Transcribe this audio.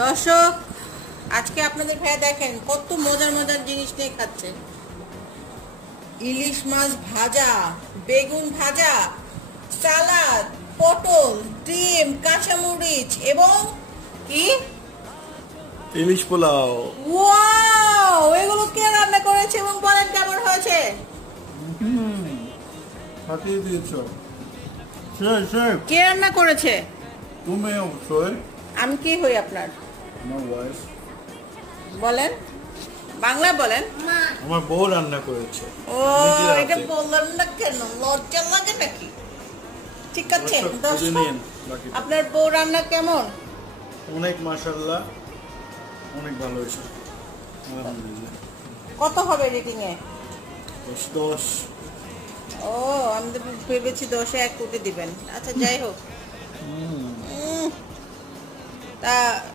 দর্শক, আজকে আপনাদের ভাইয়া দেখেন কত মজার মজার জিনিস নিয়ে খাচ্ছে। ইলিশ মাছ ভাজা, বেগুন ভাজা, সালাদ, পটল, ডিম, কাঁচামরিচ এবং কি ইলিশ পোলাও। ওয়াও! এগুলো কে রান্না করেছে এবং বলেন কেমন হয়েছে? ফাটিয়ে দিয়েছো। কে রান্না করেছে? তুমি অবশ্যই। আমি কি হই আপনার? আমার ওয়াইফ। বলেন, বাংলা বলেন। আমার বউ রান্না করেছে। ও, এটা বললেন না কেন? লজ্জা লাগে নাকি? ঠিক আছে দর্শক, আপনার বউ রান্না কেমন? অনেক মাশাআল্লাহ, অনেক ভালো হয়েছে। আলহামদুলিল্লাহ। কত হবে রেটিং এ? 10। ও, আমি তো ভেবেছি 10-এ 1 কোটি দিবেন। আচ্ছা, যাই হোক। তা